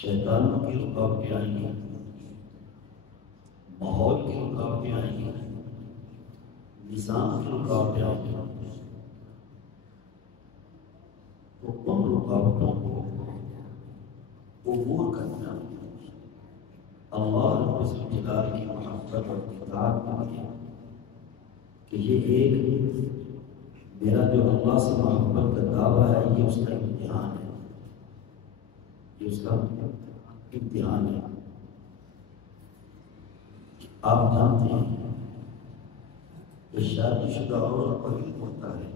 شیطانوں کی رکاوٹیں آئیں گی، ماحول کی رکاوٹیں آئیں گی، نظام کی رکاوٹیں آئیں گی، تو ان رکاوٹوں کو عبور کرنا اللہ رب الجلال کی محبت اور اطاعت کے لیے کہ یہ ایک میرا جو اللہ سے محبت کا دعویٰ ہے یہ اس کا امتحان ہے، یہ اس کا امتحان ہے۔ آپ جانتے ہیں کہ شادی شدہ عورت کو علم ہوتا ہے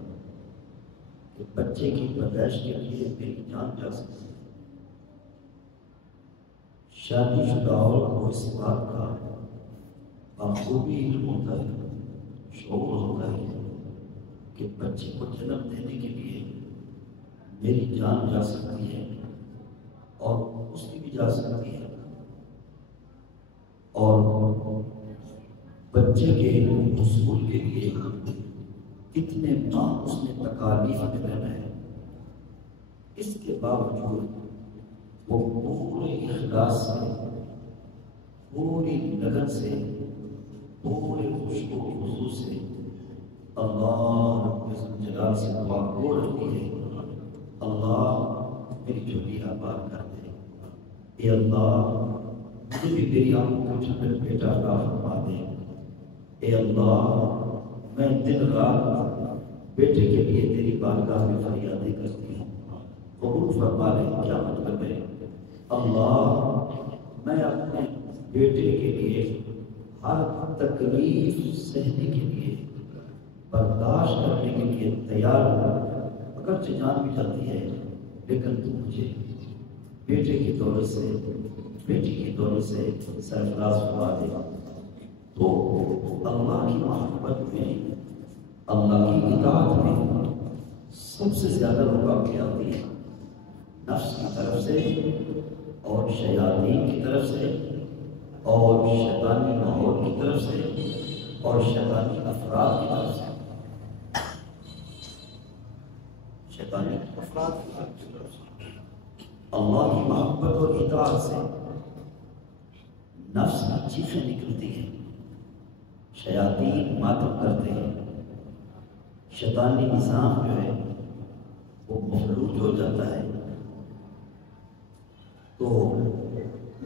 کہ بچے کی پیدائش کے لیے میری جان جا سکتی ہے۔ شادی شدہ عورت کو اس بات کا بخوبی علم ہوتا ہے، شعور ہوتا ہے کہ بچے کو جنم دینے کے لیے میری جان جا سکتی ہے اور اس کی بھی جا سکتی ہے، اور بچے کے حصول کے لیے کتنے ماہ اس نے تکالیف میں رہنا ہے، اس کے باوجود وہ پورے اخلاص سے، پوری لگن سے، پورے خوشبو خضوع سے اللہ رب الجلال سے دعا کو رہتی ہے، اللہ میری جھولی آباد کر دے، اے اللہ مجھے بھی میری آنکھوں کو جھلک بیٹا عطا فرما دے، اے اللہ میں دن رات بیٹے کے لیے تیری بارگاہ میں فریادیں کرتی ہوں، قبول فرما لے۔ کیا مطلب ہے؟ اللہ میں اپنے بیٹے کے لیے ہر تکلیف سہنے کے لیے، برداشت کرنے کے لیے تیار ہوں، اگرچہ جان بھی جاتی ہے لیکن تو مجھے بیٹے کی دولت سے، بیٹی کی دولت سے سرفراز فرما دے۔ تو اللہ کی محبت میں، اللہ کی اطاعت میں سب سے زیادہ رکاوٹیں آتی ہیں، نفس کی طرف سے اور شیاطین کی طرف سے اور شیطانی ماحول کی طرف سے اور شیطانی افراد کی طرف سے، شیطانی افراد کی طرف سے۔ اللہ کی محبت اور اطاعت سے نفس کی چیخیں نکلتی ہیں، شیاطین ماتم کرتے ہیں، شیطانی نظام جو ہے وہ مفلوج ہو جاتا ہے۔ تو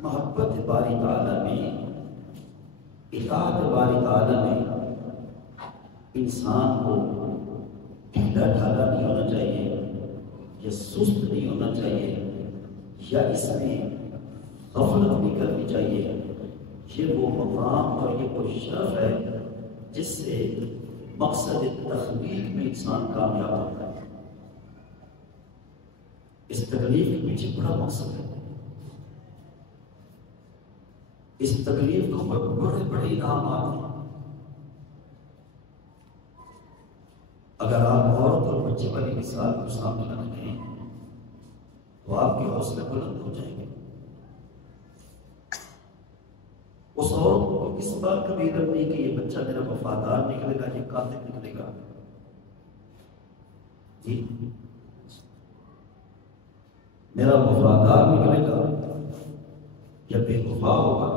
محبت باری تعالیٰ میں، اطاعت باری تعالیٰ میں انسان کو ڈھیلا ڈھالا نہیں ہونا چاہیے، یا سست نہیں ہونا چاہیے، یا اس میں غفلت نہیں کرنی چاہیے۔ یہ وہ مقام اور یہ وہ شرف ہے جس سے مقصد تخلیق میں انسان کامیاب ہوتا ہے۔ اس تکلیف کے پیچھے بڑا مقصد ہے، اس تکلیف کو بڑے بڑے انعامات ہیں۔ اگر آپ عورت اور بچے والی مثال کو سامنے رکھتے ہیں تو آپ کے حوصلے بلند ہو جائیں گے۔ اس عورت کو اس بات کا بھی علم نہیں کہ یہ بچہ میرا وفادار نکلے گا، یہ قاتل نکلے گا، جی میرا وفادار نکلے گا یا بے وفا ہوگا۔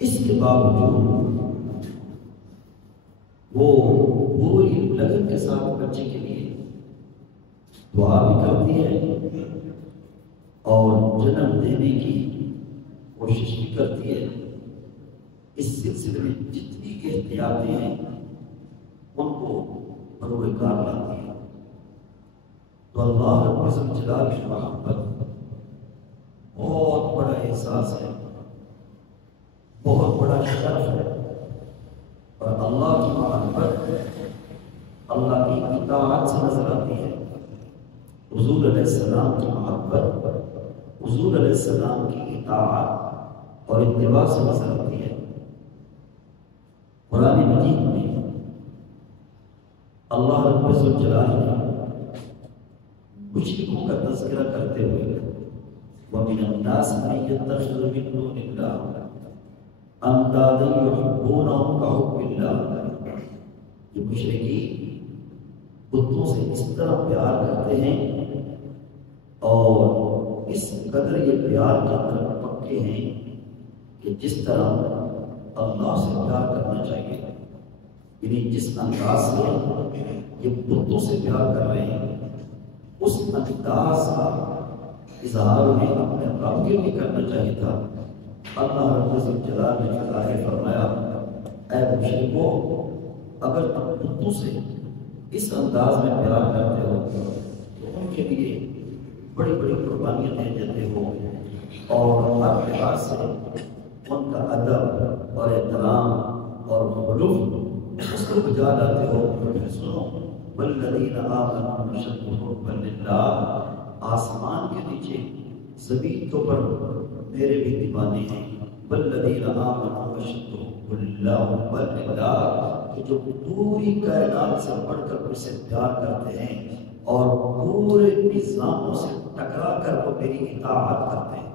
اس کے باوجود وہ پوری لگن کے ساتھ بچے کے لیے دعا بھی کرتی ہے اور جنم دینے کی کوشش بھی کرتی ہے۔ اس سلسلے میں جتنی احتیاطیں ہیں ان کو بروئے کار لاتی ہے۔ تو اللہ رب الجلال کی محبت بہت بڑا احساس ہے، بہت بڑا شرف ہے، اور اللہ کی محبت اللہ کی اطاعت سے نظر آتی ہے۔ حضور علیہ السلام کی محبت حضور علیہ السلام کی اطاعت اور اتباع سے نظر آتی ہے۔ قرآن مجید میں اللہ رب الجلال نے مشرکوں کا تذکرہ کرتے ہوئے وَمِنَ النَّاسِ مَن يَتَّخِذُ مِن دُونِ اللَّهِ أَندَادًا يُحِبُّونَهُمْ كَحُبِّ اللَّهِ، یہ مشرکین بتوں سے اس طرح پیار کرتے ہیں اس قدر یہ پیار کے اندر پکے ہیں کہ جس طرح اللہ سے پیار کرنا چاہیے، یعنی جس انداز سے یہ بتوں سے پیار کر رہے ہیں اس انداز کا اظہار میں اپنے رب کے لیے کرنا چاہیے تھا۔ اللہ رب الجلال نے ظاہر فرمایا، اے مشرکو، اگر تم بتوں سے اس انداز میں پیار کرتے ہو تو ان کے لیے بڑی بڑی قربانیاں دے دیتے ہو اور ہر لحاظ سے ان کا ادب اور احترام اور خلوص اس کو بجا لاتے ہو۔ پھر سنو، والذین آمنوا اشد حبا للہ، آسمان کے نیچے زمین کے اوپر میرے بھی دیوانے ہیں۔ والذین آمنوا اشد حبا للہ، کہ جو پوری کائنات سے بڑھ کر اسے پیار کرتے ہیں اور پورے نظاموں سے ٹکرا کر وہ میری اطاعت کرتے ہیں۔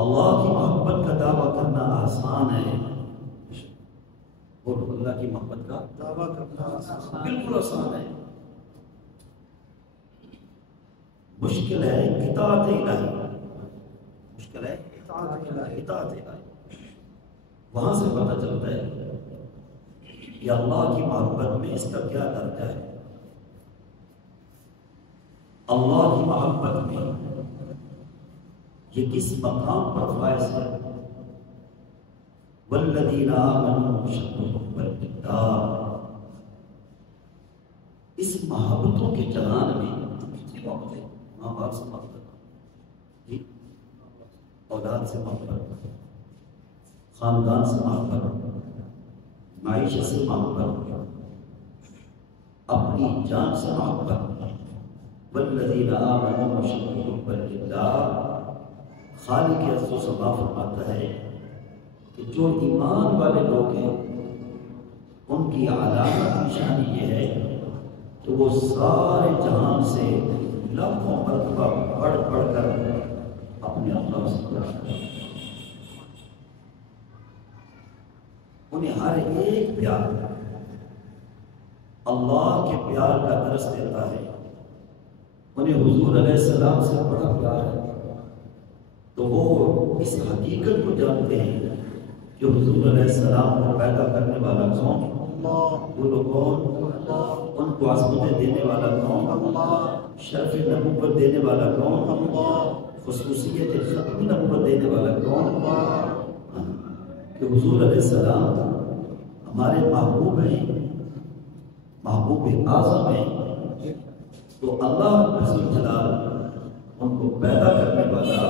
اللہ کی محبت کا دعویٰ کرنا آسان ہے، اور اللہ کی محبت کا دعویٰ کرنا بالکل آسان ہے، مشکل ہے اطاعت الہی، مشکل ہے اطاعت الہی۔ وہاں سے پتہ چلتا ہے کہ اللہ کی محبت میں اس کا کیا درجہ ہے۔ اللہ کی محبت میں یہ کس مقام پر فائز ہے۔ والذین آمنوا اشد حبا للہ، اس محبتوں کے جہان میں کتنی محبت ہے۔ ماں باپ سے محبت، جی، اولاد سے محبت، خاندان سے محبت، معیشت سے محبت، اپنی جان سے محبت۔ والذین آمنوا اشد حبا للہ، خالق عز و جل فرماتا ہے کہ جو ایمان والے لوگ ہیں ان کی علامت نشانی یہ ہے کہ وہ سارے جہان سے لاکھوں مرتبہ بڑھ بڑھ کر اپنے اللہ سے پیار کرتے ہیں۔ انہیں ہر ایک پیار اللہ کے پیار کا درس دیتا ہے، انہیں حضور علیہ السلام سے بڑا پیار ہے، تو وہ اس حقیقت کو جانتے ہیں کہ حضور علیہ السلام کو پیدا کرنے والا کون، وہ لوگ کون، ان کو عظمتیں دینے والا کون، شرف نبوت دینے والا کون، خصوصیت ختم نبوت دینے والا کون، کہ حضور علیہ السلام ہمارے محبوب ہیں، محبوب اعظم ہیں۔ تو اللہ رب الجلال ان کو پیدا کرنے والا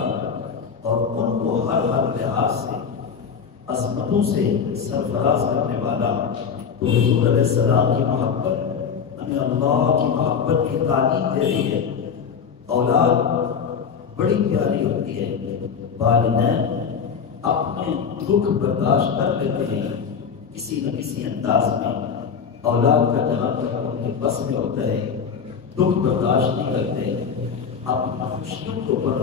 اور ان کو ہر لحاظ سے عظمتوں سے سرفراز کرنے والا، تو حضور علیہ السلام کی محبت ہمیں اللہ کی محبت کی تعلیم دے رہی ہے۔ اولاد بڑی پیاری ہوتی ہے، والدین اپنے دکھ برداشت کر لیتے ہیں کسی نہ کسی انداز میں، اولاد کا جہاں تک ان کے بس میں ہوتا ہے دکھ برداشت نہیں کرتے، اپنی خوشیوں کے اوپر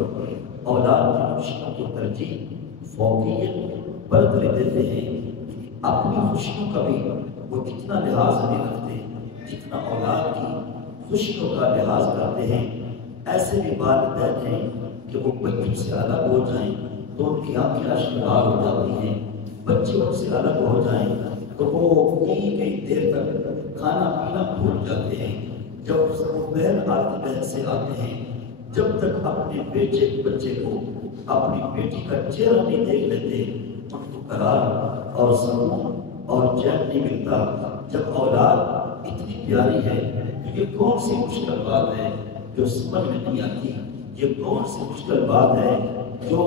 اولاد کی خوشیوں کو ترجیح فوقیت برت لیتے ہیں، اپنی خوشیوں کا بھی وہ اتنا لحاظ نہیں رکھتے جتنا اولاد کی خوشیوں کا لحاظ کرتے ہیں۔ ایسے بھی والدین ہیں کہ وہ بچوں سے الگ ہو جائیں تو ان کی آنکھیں اشکبار ہو جاتی ہیں، بچے ان سے الگ ہو جائیں تو وہ کئی دیر تک کھانا پینا بھول جاتے ہیں۔ جب وہ بہن آتی بہن سے آتے ہیں، جب تک اپنے بچے کو اپنی بیٹی کا چہرہ نہیں دیکھ لیتے ان کو قرار اور سکون اور چین نہیں ملتا۔ جب اولاد اتنی پیاری ہے تو یہ کون سی مشکل بات ہے جو سمجھ میں نہیں آتی، یہ کون سی مشکل بات ہے جو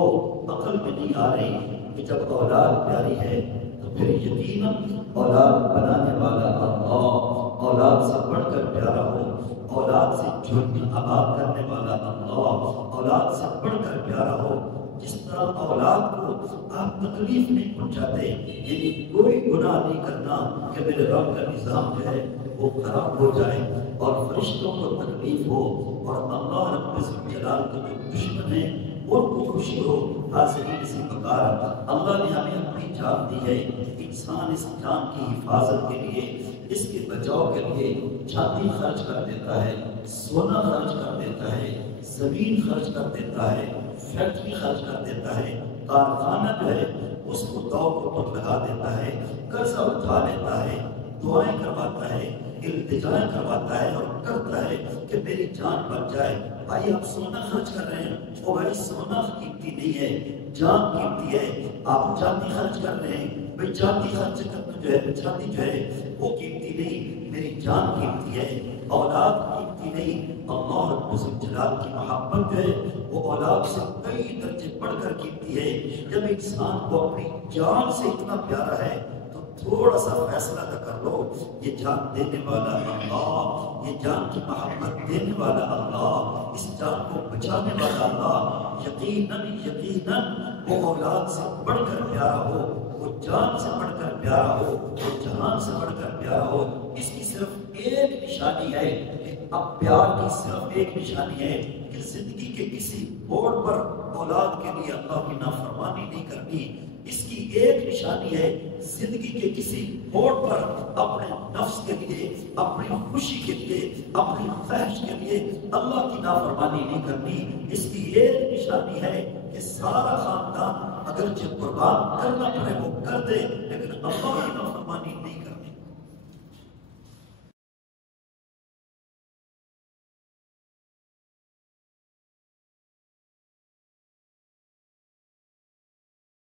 عقل میں نہیں آ رہی کہ جب اولاد پیاری ہے تو پھر یقیناً اولاد بنانے والا اللہ، اولاد سے بڑھ کر پیارا ہو، اولاد سے جھوٹی آباد کرنے والا اللہ، اولاد سے بڑھ کر پیارا ہو۔ جس طرح اولاد کو آپ تکلیف نہیں پہنچاتے، یعنی کوئی گناہ نہیں کرنا کہ میرے رب کا نظام جو ہے وہ خراب ہو جائے اور فرشتوں کو تکلیف ہو اور اللہ رب الجلال کے جو دشمن ہیں ان کو خوشی ہو۔ حاصل اسی پکار اللہ نے ہمیں اپنی جان دی ہے، انسان اس جان کی حفاظت کے لیے، اس کے بچاؤ بچاؤ کے لیے چھاتی خرچ کر دیتا ہے، سونا خرچ کر دیتا ہے، زمین خرچ کر دیتا ہے، فیکٹری خرچ کر دیتا ہے، کارخانہ جو ہے اس کو داؤ پر لگا دیتا ہے، قرضہ اٹھا لیتا ہے، دعائیں کرواتا ہے، التجائیں کرواتا ہے اور کرتا ہے کہ میری جان بچ جائے۔ بھائی آپ سونا خرچ کر رہے ہیں، وہ بھائی سونا قیمتی نہیں ہے، جان قیمتی ہے۔ آپ چاندی خرچ کر رہے ہیں، بھائی چاندی خرچ کرنا جو ہے، چاندی جو ہے وہ قیمتی نہیں، میری جان قیمتی ہے، اولاد قیمتی نہیں۔ اللہ رب الجلال کی محبت جو ہے وہ اولاد سے کئی درجے بڑھ کر قیمتی ہے۔ جب انسان کو اپنی جان سے اتنا پیارا ہے تو تھوڑا سا فیصلہ نہ کر لو، یہ جان دینے والا اللہ، یہ جان کی محبت دینے والا اللہ، اس جان کو بچانے والا اللہ، یقیناً یقیناً وہ اولاد سے بڑھ کر پیارا ہو، وہ جان سے بڑھ کر پیارا ہو، وہ جہان سے بڑھ کر پیارا ہو۔ اس کی صرف ایک نشانی ہے، اب پیار کی صرف ایک نشانی ہے کہ زندگی کے کسی موڑ پر اولاد کے لیے اللہ کی نافرمانی نہیں کرنی۔ اس کی ایک نشانی ہے زندگی کے کسی موڑ پر اپنے نفس کے لیے، اپنی خوشی کے لیے، اپنی خواہش کے لیے اللہ کی نافرمانی نہیں کرنی۔ اس کی ایک نشانی ہے کہ سارا خاندان اگرچہ قربان کرنا پڑے وہ کر دے، لیکن اللہ کی نافرمانی نہیں